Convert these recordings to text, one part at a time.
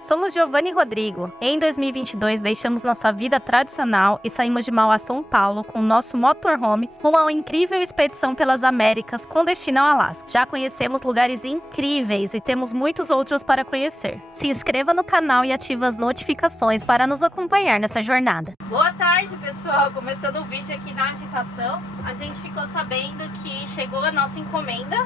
Somos Giovanni e Rodrigo. Em 2022, deixamos nossa vida tradicional e saímos de Mauá, São Paulo, com nosso motorhome rumo a uma incrível expedição pelas Américas com destino ao Alasca. Já conhecemos lugares incríveis e temos muitos outros para conhecer. Se inscreva no canal e ative as notificações para nos acompanhar nessa jornada. Boa tarde, pessoal! Começando o vídeo aqui na agitação, a gente ficou sabendo que chegou a nossa encomenda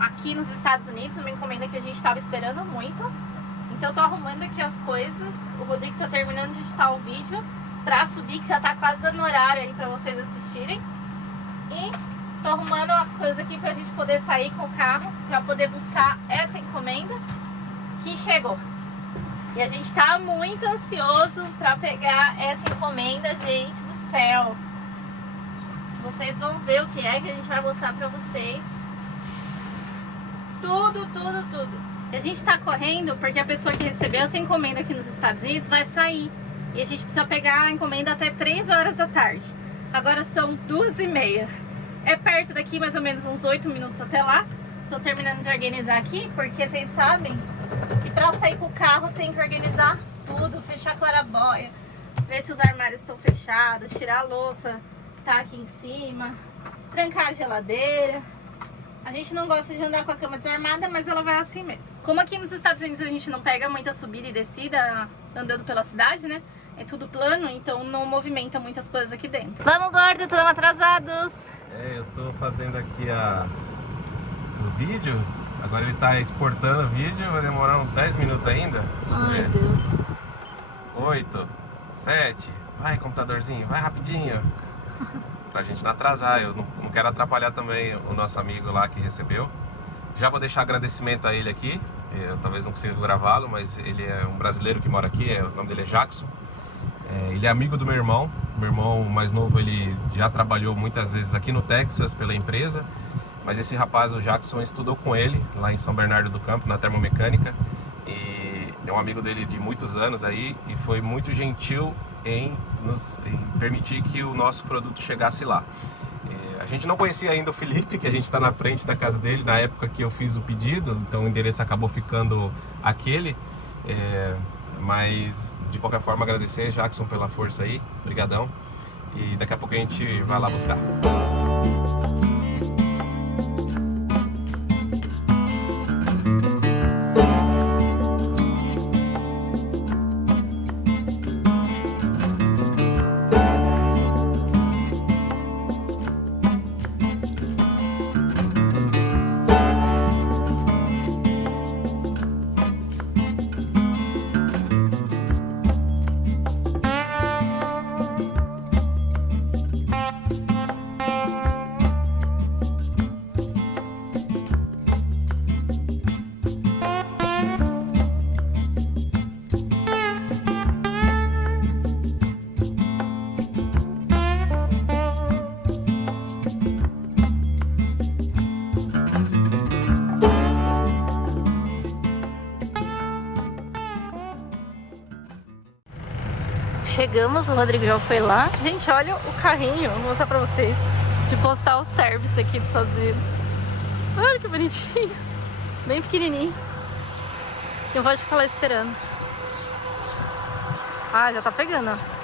aqui nos Estados Unidos, uma encomenda que a gente estava esperando muito. Então eu tô arrumando aqui as coisas, o Rodrigo tá terminando de editar o vídeo pra subir, que já tá quase dando horário aí pra vocês assistirem. E tô arrumando as coisas aqui pra gente poder sair com o carro, pra poder buscar essa encomenda que chegou. E a gente tá muito ansioso pra pegar essa encomenda, gente do céu. Vocês vão ver o que é que a gente vai mostrar pra vocês. Tudo. E a gente tá correndo porque a pessoa que recebeu essa encomenda aqui nos Estados Unidos vai sair. E a gente precisa pegar a encomenda até 3 horas da tarde. Agora são 2h30. É perto daqui, mais ou menos uns 8 minutos até lá. Tô terminando de organizar aqui, porque vocês sabem que pra sair com o carro tem que organizar tudo, fechar a clarabóia, ver se os armários estão fechados, tirar a louça que tá aqui em cima, trancar a geladeira. A gente não gosta de andar com a cama desarmada, mas ela vai assim mesmo. Como aqui nos Estados Unidos a gente não pega muita subida e descida andando pela cidade, né? É tudo plano, então não movimenta muitas coisas aqui dentro. Vamos, gordo, estamos atrasados. Eu tô fazendo aqui o vídeo. Agora ele tá exportando o vídeo, vai demorar uns 10 minutos ainda. Ai, Deus. 8, 7, vai computadorzinho, vai rapidinho. Pra gente não atrasar, eu não quero atrapalhar também o nosso amigo lá que recebeu. Já vou deixar agradecimento a ele aqui, eu talvez não consiga gravá-lo, mas ele é um brasileiro que mora aqui, o nome dele é Jackson. Ele é amigo do meu irmão mais novo, ele já trabalhou muitas vezes aqui no Texas pela empresa, mas esse rapaz, o Jackson, estudou com ele lá em São Bernardo do Campo, na termomecânica, e é um amigo dele de muitos anos aí, e foi muito gentil em permitir que o nosso produto chegasse lá. A gente não conhecia ainda o Felipe, que a gente está na frente da casa dele na época que eu fiz o pedido, então o endereço acabou ficando aquele, mas de qualquer forma agradecer, Jackson, pela força aí, brigadão, e daqui a pouco a gente vai lá buscar. Chegamos, o Rodrigo já foi lá. Gente, olha o carrinho, vou mostrar pra vocês, de postal service aqui dos Estados Unidos. Olha que bonitinho, bem pequenininho. E o Roger está lá esperando. Ah, já tá pegando, ó.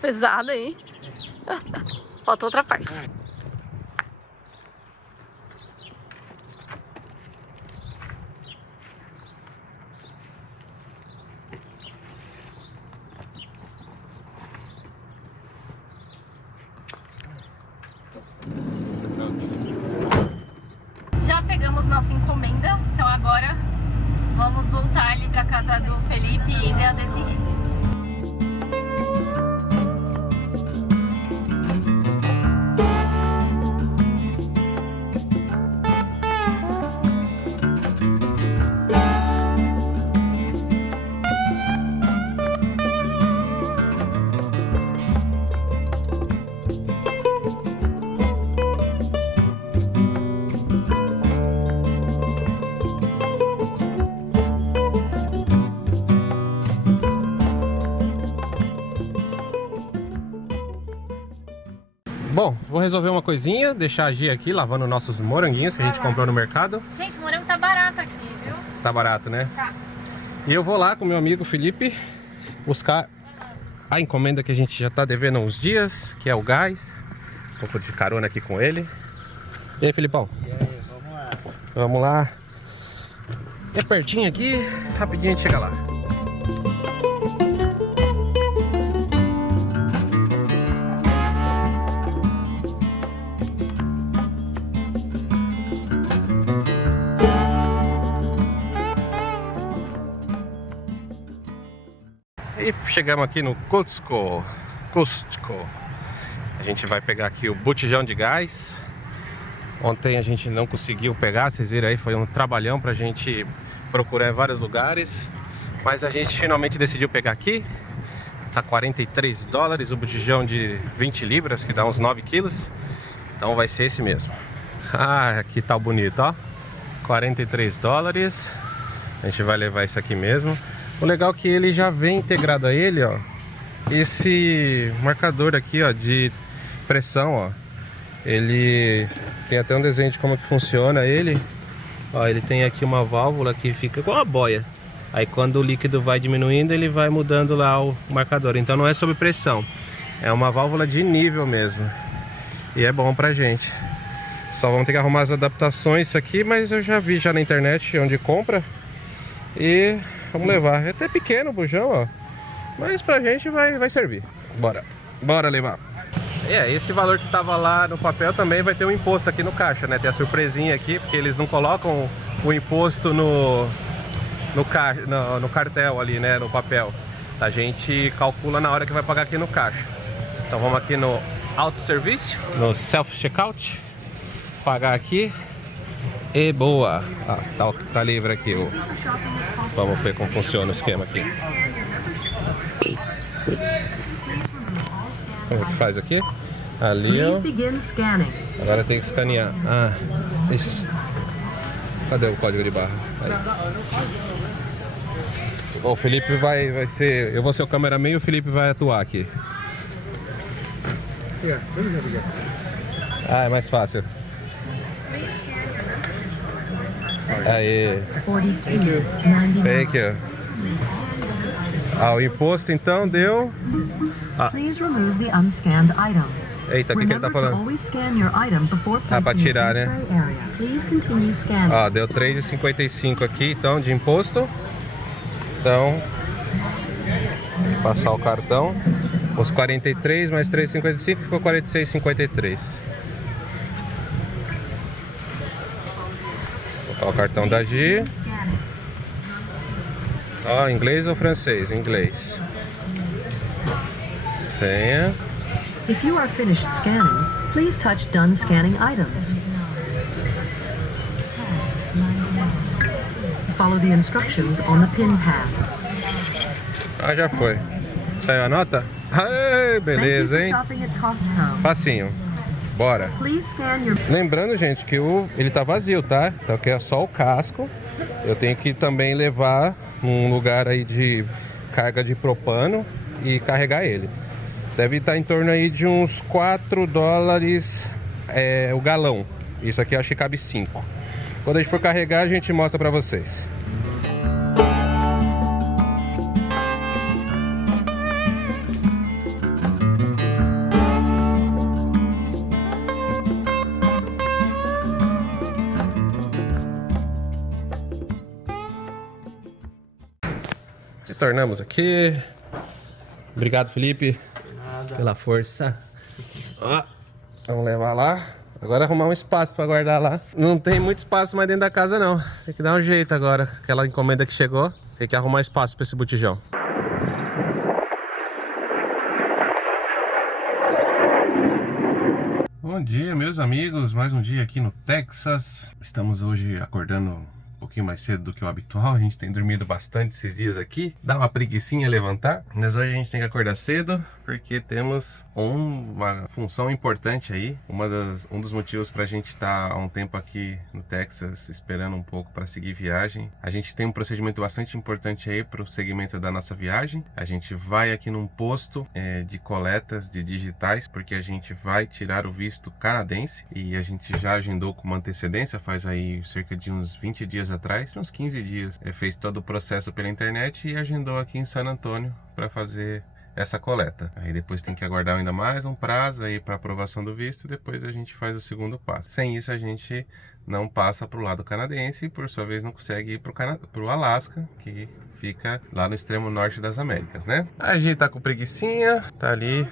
Pesado aí. Falta outra parte. Já pegamos nossa encomenda, então agora vamos voltar ali para casa do Felipe e da Desirê. Bom, vou resolver uma coisinha, deixar a Gia aqui lavando nossos moranguinhos que a gente comprou no mercado. Gente, o morango tá barato aqui, viu? Tá barato, né? Tá. E eu vou lá com meu amigo Felipe buscar a encomenda que a gente já tá devendo há uns dias, que é o gás. Um pouco de carona aqui com ele. E aí, Felipão? E aí, vamos lá. Vamos lá. É pertinho aqui, rapidinho a gente chega lá. E chegamos aqui no Costco. A gente vai pegar aqui o botijão de gás. Ontem a gente não conseguiu pegar, vocês viram aí, foi um trabalhão pra gente procurar em vários lugares. Mas a gente finalmente decidiu pegar aqui. Tá 43 dólares o botijão de 20 libras, que dá uns 9 quilos. Então vai ser esse mesmo. Ah, aqui tá bonito, ó. 43 dólares. A gente vai levar isso aqui mesmo. O legal é que ele já vem integrado a ele, ó, esse marcador aqui, ó, de pressão, ó. Ele tem até um desenho de como que funciona ele. Ó, ele tem aqui uma válvula que fica igual a boia. Aí quando o líquido vai diminuindo, ele vai mudando lá o marcador. Então não é sob pressão, é uma válvula de nível mesmo. E é bom pra gente. Só vamos ter que arrumar as adaptações isso aqui, mas eu já vi já na internet onde compra. E vamos levar. É até pequeno o bujão, ó, mas pra gente vai servir. Bora levar. Esse valor que tava lá no papel também vai ter um imposto aqui no caixa, né? Tem a surpresinha aqui, porque eles não colocam o imposto no cartel ali, né? No papel. A gente calcula na hora que vai pagar aqui no caixa. Então vamos aqui no autosserviço, no self-checkout, pagar aqui. E boa! Tá livre aqui. Vamos ver como funciona o esquema aqui. Como que faz aqui? Ali, ó. Agora tem que escanear. Ah, isso. Cadê o código de barra? Aí. Bom, o Felipe vai ser... Eu vou ser o cameraman e o Felipe vai atuar aqui. Ah, é mais fácil. Aí. Thank you. O imposto então deu. Eita, o que ele tá falando? Pra tirar, né? Deu 3,55 aqui então de imposto. Então, passar o cartão. Os 43 mais 3,55 ficou 46,53. Ó, o cartão da Gi. Ó, inglês ou francês? Inglês. Senha. If you are finished scanning, please touch Done Scanning Items. Follow the instructions on the pin pad. Já foi. Saiu a nota? Ai, beleza, hein? Facinho. Bora. Lembrando, gente, que ele tá vazio, tá? Então aqui é só o casco. Eu tenho que também levar num lugar aí de carga de propano e carregar ele. Deve estar em torno aí de uns 4 dólares o galão. Isso aqui eu acho que cabe 5. Quando a gente for carregar, a gente mostra pra vocês. Retornamos aqui. Obrigado, Felipe, pela força. Vamos levar lá. Agora arrumar um espaço para guardar lá. Não tem muito espaço mais dentro da casa, não. Tem que dar um jeito agora. Aquela encomenda que chegou, tem que arrumar espaço para esse botijão. Bom dia, meus amigos. Mais um dia aqui no Texas. Estamos hoje acordando um pouquinho mais cedo do que o habitual. A gente tem dormido bastante esses dias aqui. Dá uma preguicinha levantar. Mas hoje a gente tem que acordar cedo porque temos uma função importante aí. Um dos motivos pra gente estar há um tempo aqui no Texas esperando um pouco para seguir viagem. A gente tem um procedimento bastante importante aí pro segmento da nossa viagem. A gente vai aqui num posto de coletas de digitais porque a gente vai tirar o visto canadense e a gente já agendou com uma antecedência, faz aí cerca de uns 20 dias atrás, uns 15 dias. Fez todo o processo pela internet e agendou aqui em San Antônio para fazer essa coleta. Aí depois tem que aguardar ainda mais um prazo aí para aprovação do visto, depois a gente faz o segundo passo. Sem isso a gente não passa para o lado canadense e por sua vez não consegue ir para o Alasca, que fica lá no extremo norte das Américas, né? A Gi tá com preguicinha, tá ali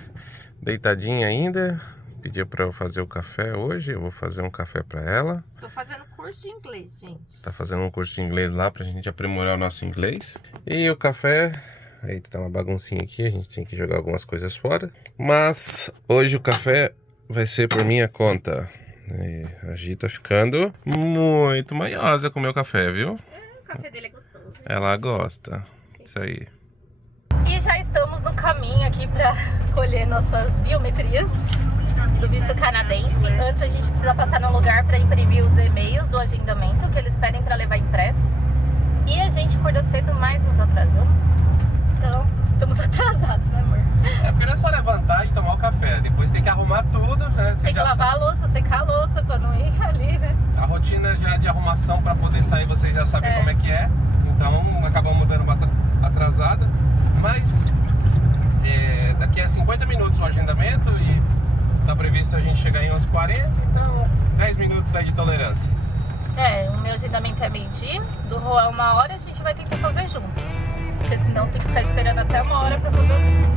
deitadinha ainda. Pediu para eu fazer o café hoje, eu vou fazer um café para ela. Tô fazendo curso de inglês, gente. Tá fazendo um curso de inglês lá pra gente aprimorar o nosso inglês. E o café, aí tá uma baguncinha aqui, a gente tem que jogar algumas coisas fora. Mas hoje o café vai ser por minha conta. E a Gi tá ficando muito manhosa com o meu café, viu? O café dele é gostoso. Ela gosta. Isso aí. E já estamos no caminho aqui pra colher nossas biometrias do visto canadense. Antes a gente precisa passar no lugar para imprimir os e-mails do agendamento que eles pedem para levar impresso. E a gente acordou cedo, mas nos atrasamos. Então, estamos atrasados, né, amor? Porque não é só levantar e tomar o café, depois tem que arrumar tudo, né? Tem que lavar a louça, secar a louça pra não ir ali, né? A rotina já de arrumação para poder sair, vocês já sabem como é que é. Então, acabamos dando uma atrasada. Mas, daqui a 50 minutos o agendamento e tá previsto a gente chegar em uns 40, então 10 minutos aí de tolerância. O meu agendamento é meio-dia, do Juan 1 hora, a gente vai tentar fazer junto. Porque senão tem que ficar esperando até 1 hora pra fazer o vídeo.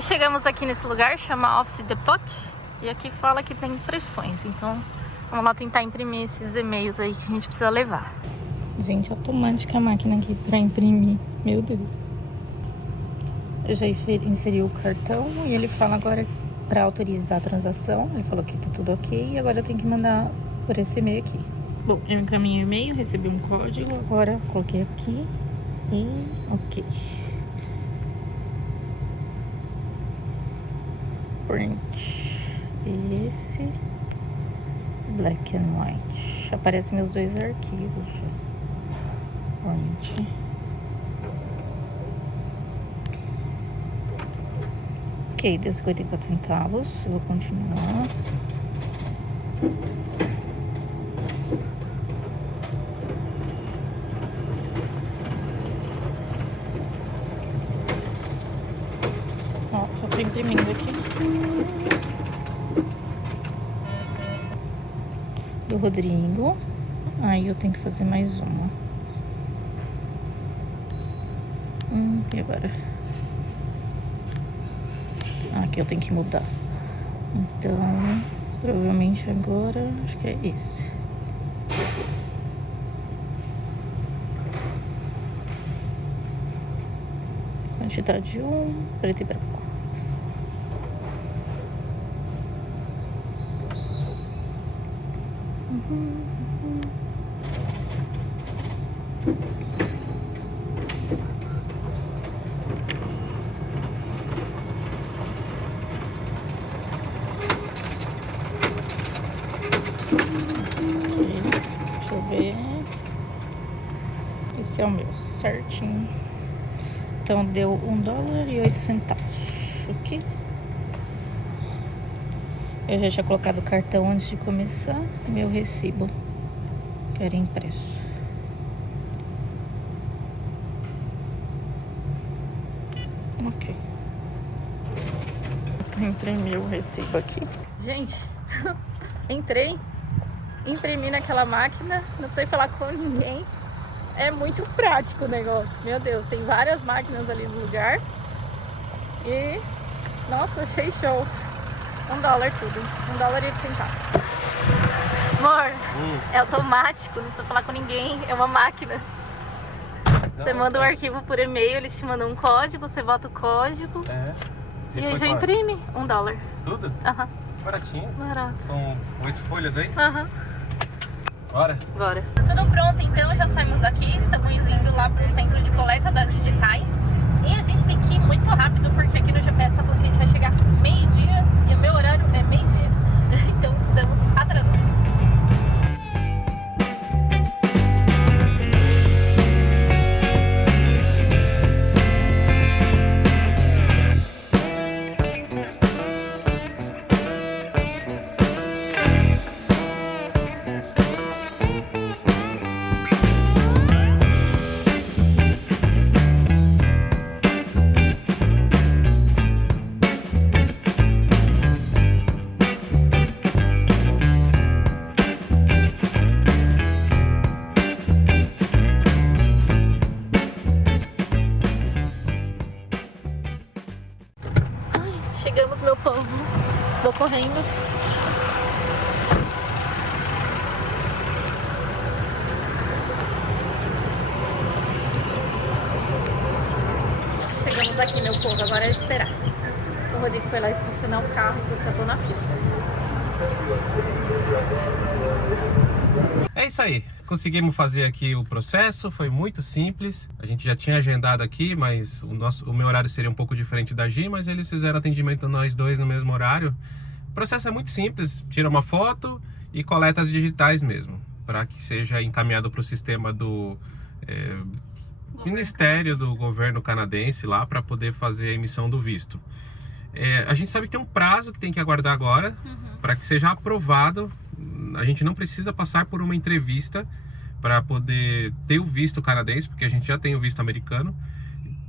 Chegamos aqui nesse lugar, chama Office Depot, e aqui fala que tem impressões, então vamos lá tentar imprimir esses e-mails aí que a gente precisa levar. Gente, automática a máquina aqui pra imprimir, meu Deus. Eu já inseri o cartão e ele fala agora pra autorizar a transação, ele falou que tá tudo ok e agora eu tenho que mandar por esse e-mail aqui. Bom, eu encaminhei o e-mail, recebi um código, agora coloquei aqui e ok. Print. Esse black and white. Aparecem meus 2 arquivos. Print. Ok, deu 54 centavos. Eu vou continuar. Ó, só tô imprimindo aqui. Do Rodrigo. Aí eu tenho que fazer mais uma. E agora? Aqui eu tenho que mudar. Então, provavelmente agora, acho que é esse. Quantidade 1, preto e branco. Deixa eu ver. Esse é o meu, certinho. Então deu $1,08. Ok. Eu já tinha colocado o cartão antes de começar. Meu recibo, que era impresso. Ok. Vou imprimir o recibo aqui. Gente, entrei, imprimi naquela máquina, não precisei falar com ninguém. É muito prático o negócio, meu Deus, tem várias máquinas ali no lugar. E, nossa, achei show. $1 tudo, $1,08. Amor, é automático, não precisa falar com ninguém, é uma máquina. Você manda um arquivo por e-mail, eles te mandam um código, você bota o código. E aí já imprime $1. Tudo? Aham. Baratinho. Barato. Com 8 folhas aí? Aham. Bora. Bora. Tudo pronto, então já saímos daqui, estamos indo lá pro centro de coleta das digitais. E a gente tem que ir muito rápido, porque aqui no GPS tá falando que a gente vai chegar meio-dia e o meu horário é meio-dia. Então estamos atrasados. Chegamos, meu povo. Vou correndo. Chegamos aqui, meu povo. Agora é esperar. O Rodrigo foi lá estacionar o carro, porque eu já tô na fila. É isso aí. Conseguimos fazer aqui o processo, foi muito simples. A gente já tinha agendado aqui, mas o meu horário seria um pouco diferente da Gi, mas eles fizeram atendimento a nós dois no mesmo horário. O processo é muito simples, tira uma foto e coleta as digitais mesmo, para que seja encaminhado para o sistema do Ministério do Governo Canadense lá, para poder fazer a emissão do visto. A gente sabe que tem um prazo que tem que aguardar agora, para que seja aprovado. A gente não precisa passar por uma entrevista para poder ter o visto canadense, porque a gente já tem o visto americano,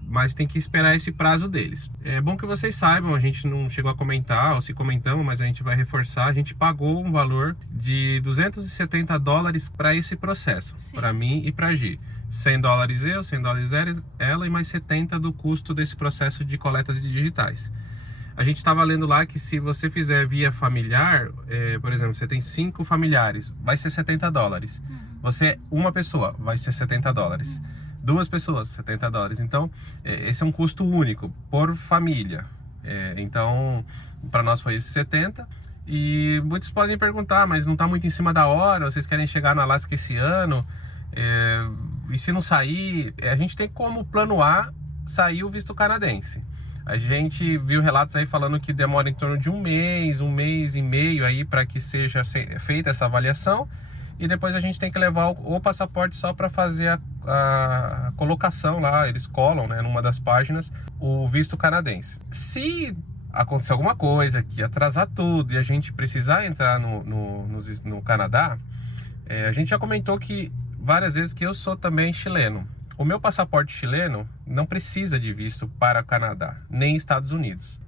mas tem que esperar esse prazo deles. É bom que vocês saibam, a gente não chegou a comentar, ou se comentamos, mas a gente vai reforçar, a gente pagou um valor de $270 para esse processo, para mim e para Gi. $100 eu, $100 ela e mais 70 do custo desse processo de coletas de digitais. A gente estava lendo lá que se você fizer via familiar, por exemplo, você tem 5 familiares, vai ser $70. Você, uma pessoa, vai ser $70. 2 pessoas, $70. Então, esse é um custo único por família. Então, para nós foi esse 70. E muitos podem perguntar, mas não está muito em cima da hora? Vocês querem chegar na Alaska esse ano? E se não sair, a gente tem como plano A sair o visto canadense. A gente viu relatos aí falando que demora em torno de um mês e meio aí para que seja feita essa avaliação. E depois a gente tem que levar o passaporte só para fazer a colocação lá. Eles colam, né, numa das páginas o visto canadense. Se acontecer alguma coisa que atrasar tudo e a gente precisar entrar no Canadá, a gente já comentou que várias vezes que eu sou também chileno. O meu passaporte chileno não precisa de visto para o Canadá, nem Estados Unidos.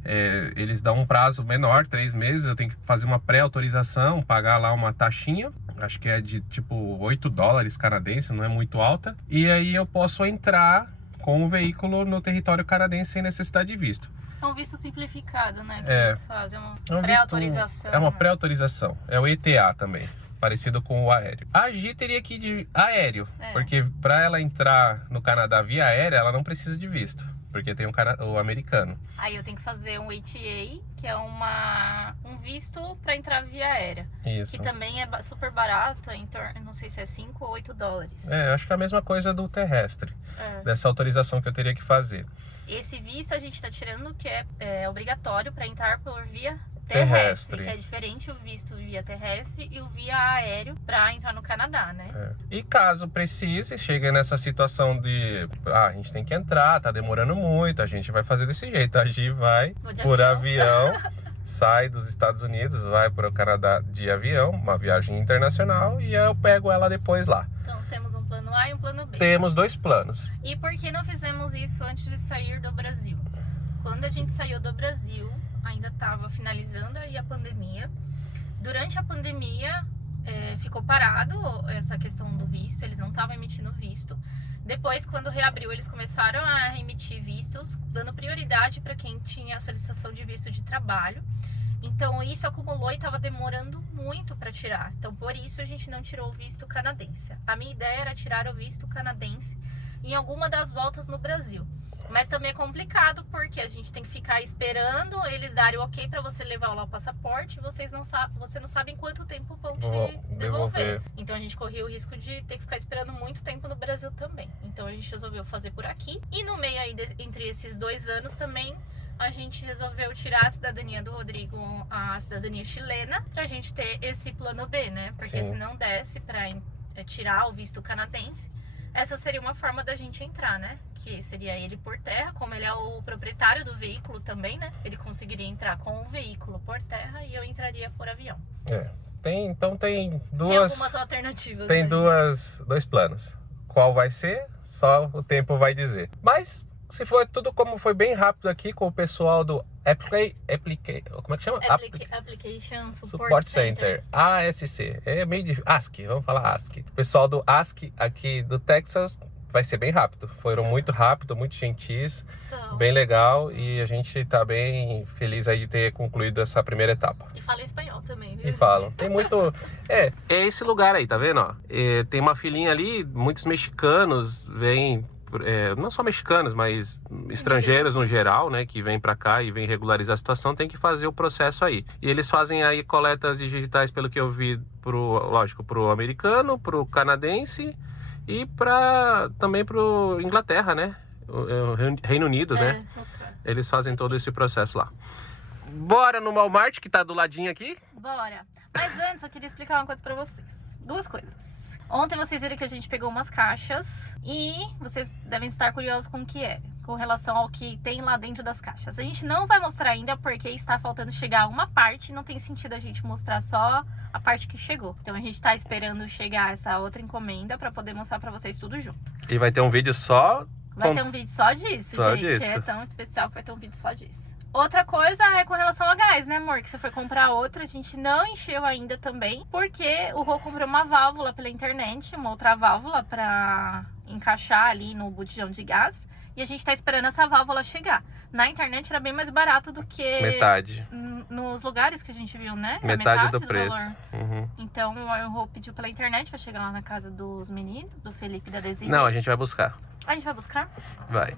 Eles dão um prazo menor, 3 meses, eu tenho que fazer uma pré-autorização, pagar lá uma taxinha, acho que é de tipo $8 canadense, não é muito alta. E aí eu posso entrar com o veículo no território canadense sem necessidade de visto. É um visto simplificado, né? Que eles fazem uma pré-autorização. É uma pré-autorização, é o ETA também. Parecido com o aéreo. A Gi teria que ir de aéreo, porque para ela entrar no Canadá via aérea, ela não precisa de visto, porque tem o americano. Aí eu tenho que fazer um ETA, que é um visto para entrar via aérea. Isso. Que também é super barato, não sei se é $5 ou $8. Acho que é a mesma coisa do terrestre, dessa autorização que eu teria que fazer. Esse visto a gente está tirando que é obrigatório para entrar por via terrestre, que é diferente o visto via terrestre e o via aéreo para entrar no Canadá, né? E caso precise, chega nessa situação de a gente tem que entrar, tá demorando muito, a gente vai fazer desse jeito, a Gi vai por avião, sai dos Estados Unidos, vai para o Canadá de avião, uma viagem internacional, e eu pego ela depois lá. Então temos um plano A e um plano B. Temos 2 planos. E por que não fizemos isso antes de sair do Brasil? quando a gente saiu do Brasil, ainda estava finalizando aí a pandemia. Durante a pandemia, ficou parado essa questão do visto, eles não estavam emitindo visto. Depois, quando reabriu, eles começaram a emitir vistos, dando prioridade para quem tinha a solicitação de visto de trabalho. Então, isso acumulou e estava demorando muito para tirar. Então, por isso, a gente não tirou o visto canadense. A minha ideia era tirar o visto canadense em alguma das voltas no Brasil. Mas também é complicado, porque a gente tem que ficar esperando eles darem o ok para você levar lá o passaporte. Você não sabe em quanto tempo vão te devolver. Então, a gente corria o risco de ter que ficar esperando muito tempo no Brasil também. Então, a gente resolveu fazer por aqui. E no meio aí, entre esses 2 anos também, a gente resolveu tirar a cidadania do Rodrigo, a cidadania chilena, pra gente ter esse plano B, né? Porque se não desse pra tirar o visto canadense, essa seria uma forma da gente entrar, né? Que seria ele por terra, como ele é o proprietário do veículo também, né? Ele conseguiria entrar com o veículo por terra e eu entraria por avião. Tem duas... Tem algumas alternativas. Tem dois planos. Qual vai ser? Só o tempo vai dizer. Mas... se for tudo como foi bem rápido aqui com o pessoal do como é que chama? Application Support Center. ASC. É meio difícil. ASCII, vamos falar ASCII. O pessoal do ASCII aqui do Texas vai ser bem rápido. Foram muito rápido, muito gentis, bem legal. E a gente tá bem feliz aí de ter concluído essa primeira etapa. E fala espanhol também, viu? E falam. Tem muito... É esse lugar aí, tá vendo? Ó? Tem uma filinha ali, muitos mexicanos vêm... não só mexicanos, mas estrangeiros no geral, né, que vêm para cá e vêm regularizar a situação, tem que fazer o processo aí. E eles fazem aí coletas digitais, pelo que eu vi, pro americano, pro canadense e também pro Inglaterra, né, o Reino Unido, né. Eles fazem todo esse processo lá. Bora no Walmart, que tá do ladinho aqui? Bora! Mas antes eu queria explicar uma coisa pra vocês. 2 coisas. Ontem vocês viram que a gente pegou umas caixas e vocês devem estar curiosos com o que é, com relação ao que tem lá dentro das caixas. A gente não vai mostrar ainda porque está faltando chegar uma parte, não tem sentido a gente mostrar só a parte que chegou. Então a gente tá esperando chegar essa outra encomenda pra poder mostrar pra vocês tudo junto. E vai ter um vídeo só... Vai ter um vídeo só disso, só gente. Disso. É tão especial que vai ter um vídeo só disso. Outra coisa é com relação a gás, né, amor? Que você foi comprar outra, a gente não encheu ainda também, porque o Rô comprou uma válvula pela internet, uma outra válvula pra encaixar ali no botijão de gás, e a gente tá esperando essa válvula chegar. Na internet era bem mais barato do que... metade. Nos lugares que a gente viu, né? Metade do preço. Então o Rô pediu pela internet, vai chegar lá na casa dos meninos, do Felipe e da Desiree. Não, a gente vai buscar. A gente vai buscar? Vai.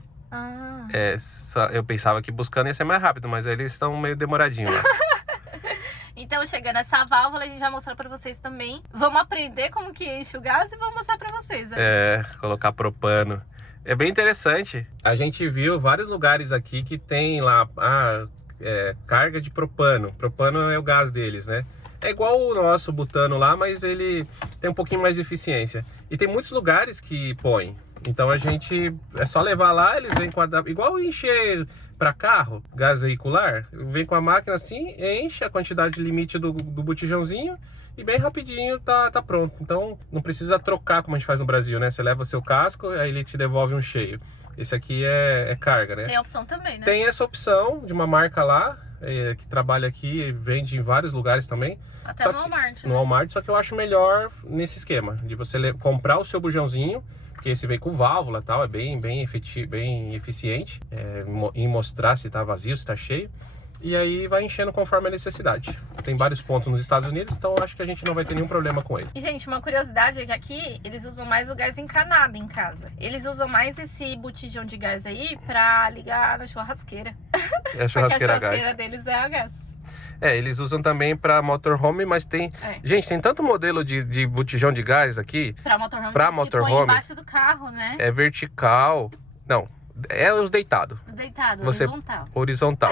Eu pensava que buscando ia ser mais rápido, mas eles estão meio demoradinhos lá. Então, chegando essa válvula, a gente vai mostrar pra vocês também. Vamos aprender como que enche o gás e vamos mostrar pra vocês. Né? Colocar propano. É bem interessante. A gente viu vários lugares aqui que tem lá carga de propano. Propano é o gás deles, né? É igual o nosso butano lá, mas ele tem um pouquinho mais de eficiência. E tem muitos lugares que põem. Então a gente, é só levar lá, eles vêm com a... igual encher para carro, gás veicular, vem com a máquina assim, enche a quantidade limite do botijãozinho e bem rapidinho tá pronto. Então não precisa trocar como a gente faz no Brasil, né? Você leva o seu casco, aí ele te devolve um cheio. Esse aqui é carga, né? Tem a opção também, né? Tem essa opção de uma marca lá, que trabalha aqui, vende em vários lugares também. Até no Walmart. No Walmart, só que eu acho melhor nesse esquema, de você comprar o seu bujãozinho, porque esse vem com válvula e tal, é bem eficiente em mostrar se tá vazio, se tá cheio. E aí vai enchendo conforme a necessidade. Tem vários pontos nos Estados Unidos, então acho que a gente não vai ter nenhum problema com ele. E, gente, uma curiosidade é que aqui eles usam mais o gás encanado em casa. Eles usam mais esse botijão de gás aí pra ligar na churrasqueira. É a churrasqueira a gás. A churrasqueira deles é a gás. Eles usam também para motorhome, mas tem... Gente, tem tanto modelo de botijão de gás aqui. Pra motorhome, pra põe embaixo do carro, né? É vertical. Não, é os deitados. Deitado, horizontal.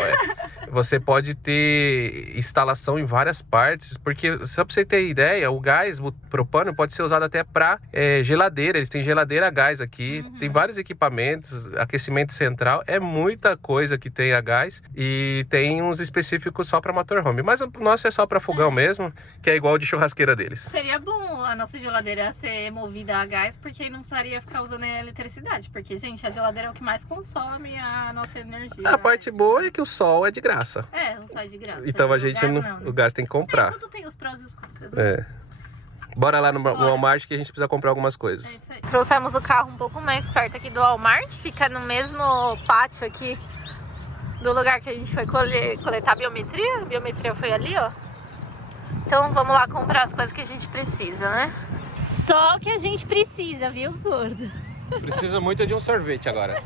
Você pode ter instalação em várias partes, porque só pra você ter ideia, o gás propano pode ser usado até para geladeira. Eles têm geladeira a gás aqui, tem vários equipamentos, aquecimento central, é muita coisa que tem a gás e tem uns específicos só para motorhome. Mas o nosso é só para fogão mesmo, que é igual de churrasqueira deles. Seria bom a nossa geladeira ser movida a gás, porque não precisaria ficar usando a eletricidade, porque, gente, a geladeira é o que mais mais consome a nossa energia. A parte boa é que o sol é de graça. É, o sol é de graça. Então a gente o gás tem que comprar. Tudo tem os prós e os contras, né? É. Bora lá no Walmart que a gente precisa comprar algumas É coisas. isso aí. Trouxemos o carro um pouco mais perto aqui do Walmart. Fica no mesmo pátio aqui do lugar que a gente foi coletar a biometria. A biometria foi ali, ó. Então vamos lá comprar as coisas que a gente precisa, né? Só o que a gente precisa, viu, gordo? Precisa muito de um sorvete agora.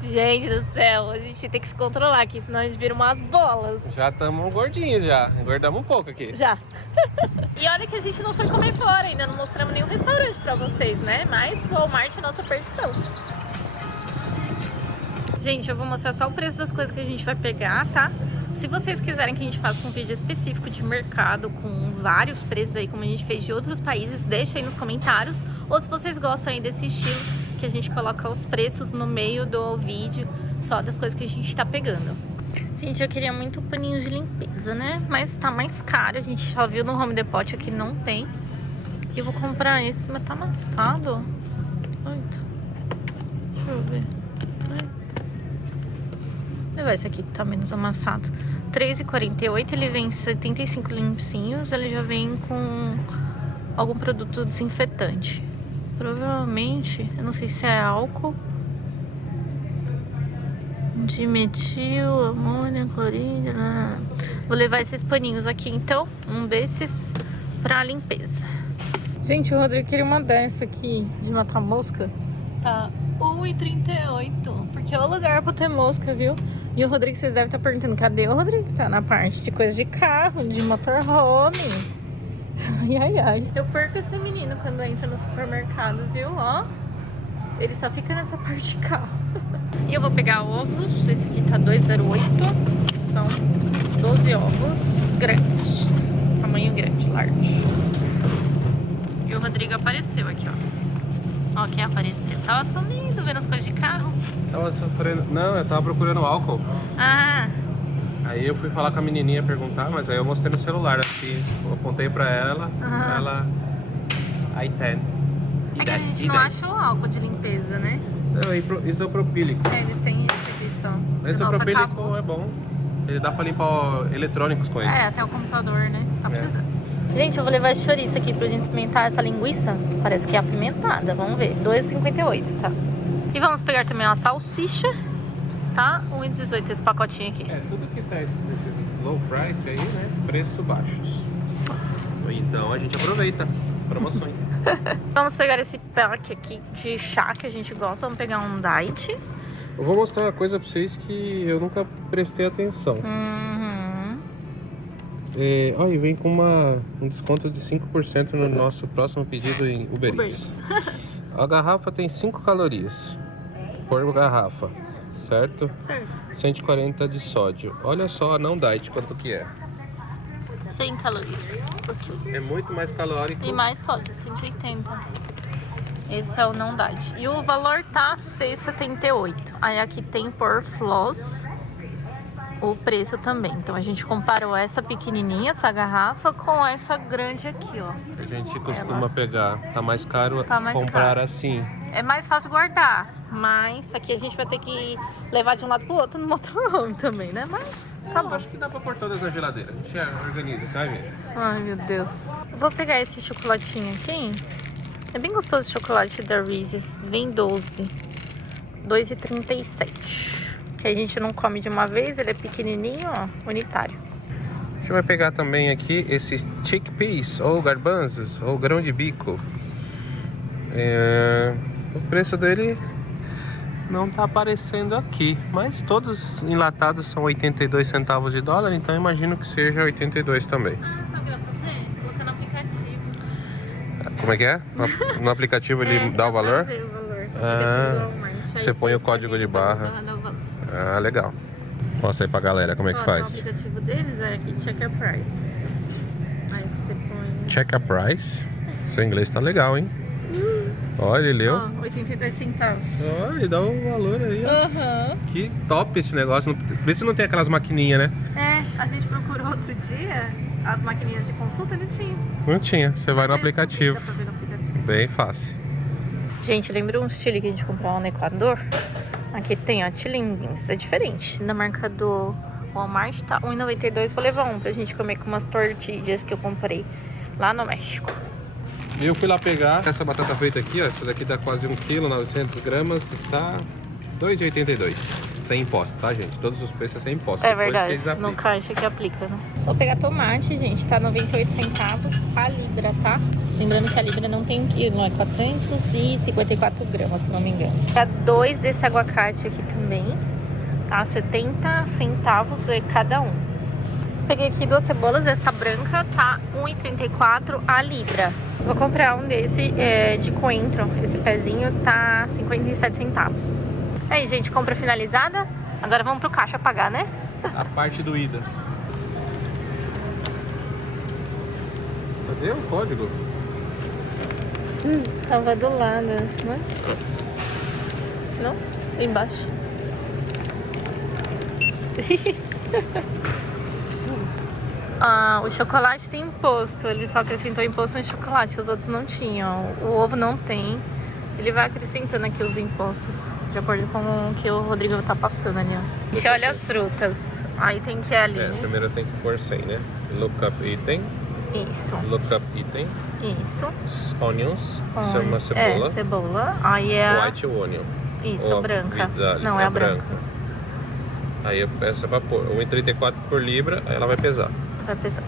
Gente do céu, a gente tem que se controlar aqui, senão a gente vira umas bolas. Já estamos gordinhos já. Engordamos um pouco aqui. Já. E olha que a gente não foi comer fora, ainda não mostramos nenhum restaurante pra vocês, né? Mas o Walmart é nossa perdição. Gente, eu vou mostrar só o preço das coisas que a gente vai pegar, tá? Se vocês quiserem que a gente faça um vídeo específico de mercado com vários preços aí, como a gente fez de outros países, deixa aí nos comentários. Ou se vocês gostam aí desse estilo, que a gente coloca os preços no meio do vídeo, só das coisas que a gente tá pegando. Gente, eu queria muito paninhos de limpeza, né? Mas tá mais caro, a gente só viu no Home Depot, aqui não tem. E eu vou comprar esse, mas tá amassado. Ai, deixa eu ver. Vou levar esse aqui que tá menos amassado. R$3,48, ele vem 75 limcinhos, ele já vem com algum produto desinfetante. Provavelmente, eu não sei se é álcool, dimetil, amônia, clorídeo. Vou levar esses paninhos aqui então, um desses pra limpeza. Gente, o Rodrigo queria uma dessa aqui de matar mosca. Tá R$1,38, porque é o lugar pra ter mosca, viu? E o Rodrigo, vocês devem estar perguntando, cadê o Rodrigo? Tá na parte de coisa de carro, de motorhome. Ai, ai, ai. Eu perco esse menino quando entra no supermercado, viu? Ó, ele só fica nessa parte de carro. E eu vou pegar ovos, esse aqui tá R$2,08. São 12 ovos grandes, tamanho grande, large. E o Rodrigo apareceu aqui, ó. Ó, quem apareceu. Tava sumindo, vendo as coisas de carro. Tava sofrendo. Não, eu tava procurando álcool. Ah. Aí eu fui falar com a menininha perguntar, mas aí eu mostrei no celular assim. Eu apontei pra ela. Ela. I10. É que a gente não acha o álcool de limpeza, né? Não, é isopropílico. É, eles têm esse aqui só. Isopropílico é bom. Ele dá pra limpar eletrônicos com ele. É, até o computador, né? Tá precisando. Gente, eu vou levar esse chouriço aqui pra gente experimentar essa linguiça. Parece que é apimentada, vamos ver. R$2,58, tá? E vamos pegar também uma salsicha, tá? R$1,18 esse pacotinho aqui. É, tudo que tá nesses low price aí, né? Preços baixos. Então a gente aproveita. Promoções. Vamos pegar esse pack aqui de chá que a gente gosta. Vamos pegar um diet. Eu vou mostrar uma coisa pra vocês que eu nunca prestei atenção. E vem com um desconto de 5% no nosso próximo pedido em Uber Eats. A garrafa tem 5 calorias por garrafa, certo? Certo. 140 de sódio. Olha só a não diet quanto que é. 100 calorias. Aqui. É muito mais calórico. E mais sódio, 180. Esse é o não diet. E o valor tá R$6,78. Aí aqui tem por floss o preço também. Então a gente comparou essa pequenininha, essa garrafa, com essa grande aqui, ó. A gente costuma pegar. Tá mais caro comprar assim. É mais fácil guardar, mas aqui a gente vai ter que levar de um lado pro outro no motorhome também, né? Mas tá bom. Acho que dá pra pôr todas na geladeira. A gente organiza, sabe? Ai, meu Deus. Vou pegar esse chocolatinho aqui. É bem gostoso esse chocolate da Reese's. Vem 12. R$2,37. Que a gente não come de uma vez, ele é pequenininho, ó, unitário. A gente vai pegar também aqui esses chickpeas, ou garbanzos, ou grão de bico. O preço dele não tá aparecendo aqui, mas todos enlatados são 82 centavos de dólar, então eu imagino que seja 82 também. Ah, sabe o que dá pra fazer? Colocar no aplicativo. Como é que é? No aplicativo ele dá o valor? Ver o valor. Você põe o código de barra. Ah, legal. Mostra aí pra galera como é que faz. O aplicativo deles é aqui, check a price. Aí você põe... Check a price. Seu inglês tá legal, hein? Olha, ele leu. Ó, 82 centavos. Olha, ele dá um valor aí, ó. Que top esse negócio. Por isso não tem aquelas maquininhas, né? É, a gente procurou outro dia as maquininhas de consulta, não tinha. Não tinha, você vai no aplicativo. Dá pra ver no aplicativo. Bem fácil. Gente, lembra um estilo que a gente comprou no Equador? Aqui tem, ó, Chilling Beans. É diferente. Da marca do Walmart tá R$1,92. Vou levar um pra gente comer com umas tortilhas que eu comprei lá no México. E eu fui lá pegar essa batata frita aqui, ó. Essa daqui dá quase 1 kg, 900 gramas. Está R$2,82. Sem imposto, tá, gente? Todos os preços sem imposto. É verdade, no caixa que aplica, né? Vou pegar tomate, gente. Tá 98 centavos a libra, tá? Lembrando que a libra não tem quilo, é 454 gramas, se não me engano. Tá 2 desse aguacate aqui também. Tá 70 centavos cada um. Peguei aqui 2 cebolas, essa branca tá R$1,34 a libra. Vou comprar um desse de coentro. Esse pezinho tá 57 centavos. Aí, gente, compra finalizada. Agora vamos pro caixa pagar, né? A parte do ida. Cadê o código? Tava do lado, né? Não? Embaixo. O chocolate tem imposto. Ele só acrescentou imposto no chocolate, os outros não tinham. O ovo não tem. Ele vai acrescentando aqui os impostos, de acordo com o que o Rodrigo tá passando ali, ó. Gente, olha as frutas. Aí tem que ir ali. Primeiro tem que pôr 100, né? Look up item. Isso. Look up item. Isso. Onions. Isso é uma cebola. Cebola. Aí é White onion. Isso, branca. Não, é a branca. Aí eu peço pra pôr 1,34 por libra, aí ela vai pesar. Vai pesar.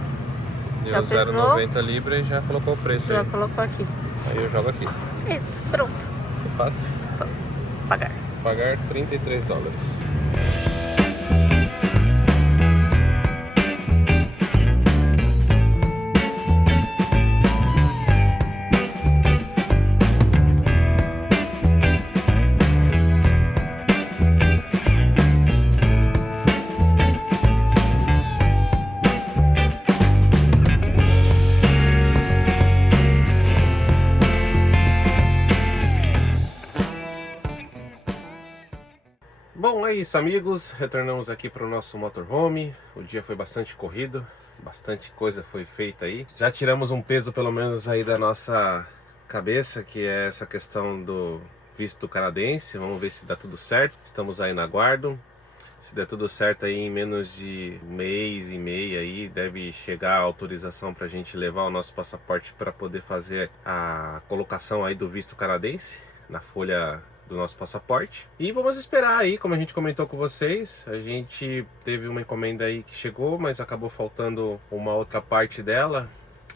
Já pesou? 0,90 libra e já colocou o preço já aí. Já colocou aqui. Aí eu jogo aqui. Isso, pronto. É fácil. Só pagar. Pagar $33. Bom, é isso, amigos. Retornamos aqui para o nosso motorhome. O dia foi bastante corrido, bastante coisa foi feita aí. Já tiramos um peso pelo menos aí da nossa cabeça, que é essa questão do visto canadense. Vamos ver se dá tudo certo. Estamos aí na aguardo. Se der tudo certo aí, em menos de 1,5 mês aí, deve chegar a autorização para a gente levar o nosso passaporte para poder fazer a colocação aí do visto canadense na folha do nosso passaporte. E vamos esperar aí, como a gente comentou com vocês, a gente teve uma encomenda aí que chegou, mas acabou faltando uma outra parte dela.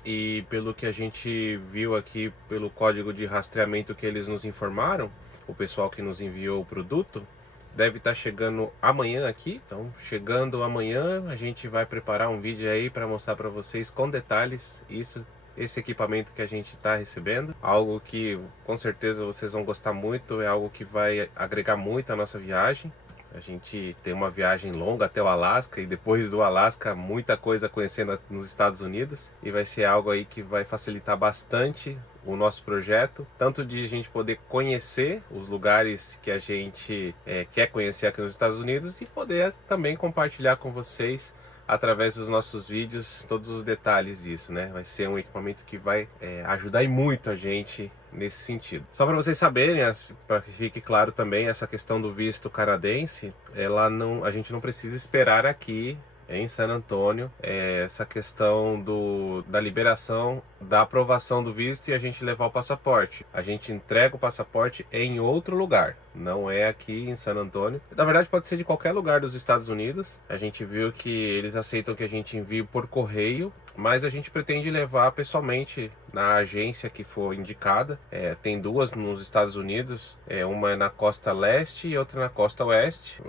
E pelo que a gente viu aqui, pelo código de rastreamento que eles nos informaram, o pessoal que nos enviou o produto, deve estar chegando amanhã aqui. Então, chegando amanhã, a gente vai preparar um vídeo aí para mostrar para vocês com detalhes esse equipamento que a gente está recebendo. Algo que com certeza vocês vão gostar muito, é algo que vai agregar muito à nossa viagem. A gente tem uma viagem longa até o Alasca e depois do Alasca muita coisa a conhecer nos Estados Unidos, e vai ser algo aí que vai facilitar bastante o nosso projeto, tanto de a gente poder conhecer os lugares que a gente quer conhecer aqui nos Estados Unidos, e poder também compartilhar com vocês através dos nossos vídeos todos os detalhes disso, né? Vai ser um equipamento que vai ajudar muito a gente nesse sentido. Só para vocês saberem, para que fique claro também, essa questão do visto canadense, a gente não precisa esperar aqui em San Antônio essa questão da liberação, da aprovação do visto e a gente levar o passaporte. A gente entrega o passaporte em outro lugar, não é aqui em San Antônio. Na verdade pode ser de qualquer lugar dos Estados Unidos. A gente viu que eles aceitam que a gente envie por correio, mas a gente pretende levar pessoalmente na agência que for indicada. Tem duas nos Estados Unidos, uma é na costa leste e outra na costa oeste,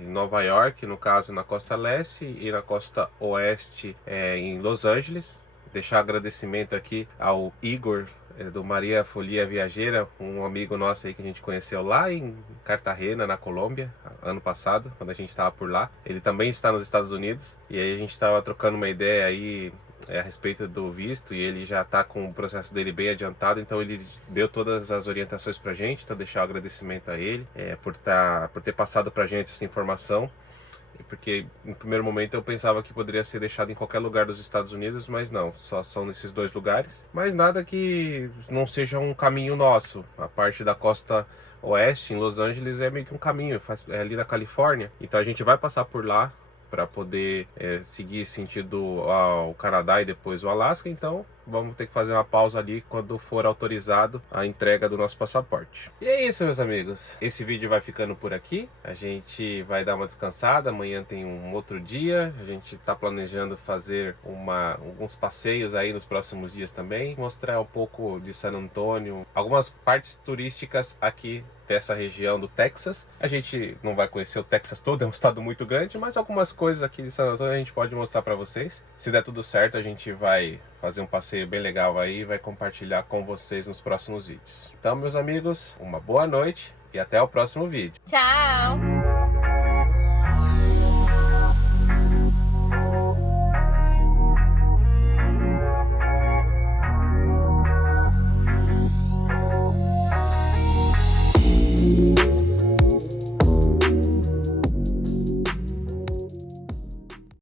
em Nova York, no caso na costa leste, e na costa oeste em Los Angeles. Deixar agradecimento aqui ao Igor do Maria Folia Viajeira, um amigo nosso aí que a gente conheceu lá em Cartagena, na Colômbia, ano passado, quando a gente estava por lá. Ele também está nos Estados Unidos, e aí a gente estava trocando uma ideia aí a respeito do visto, e ele já está com o processo dele bem adiantado, então ele deu todas as orientações pra gente. Então deixar o agradecimento a ele por ter passado pra gente essa informação. porque no primeiro momento eu pensava que poderia ser deixado em qualquer lugar dos Estados Unidos, mas não, só são nesses 2 lugares. Mas nada que não seja um caminho nosso. A parte da costa oeste, em Los Angeles, é meio que um caminho, é ali na Califórnia. Então a gente vai passar por lá para poder seguir sentido ao Canadá e depois o Alasca. Então vamos ter que fazer uma pausa ali quando for autorizado a entrega do nosso passaporte. E é isso, meus amigos. Esse vídeo vai ficando por aqui. A gente vai dar uma descansada. Amanhã tem um outro dia. A gente está planejando fazer alguns passeios aí nos próximos dias também. Mostrar um pouco de San Antônio, algumas partes turísticas aqui dessa região do Texas. A gente não vai conhecer o Texas todo, é um estado muito grande, mas algumas coisas aqui de San Antônio a gente pode mostrar para vocês. Se der tudo certo, a gente vai fazer um passeio bem legal aí e vai compartilhar com vocês nos próximos vídeos. Então, meus amigos, uma boa noite e até o próximo vídeo. Tchau!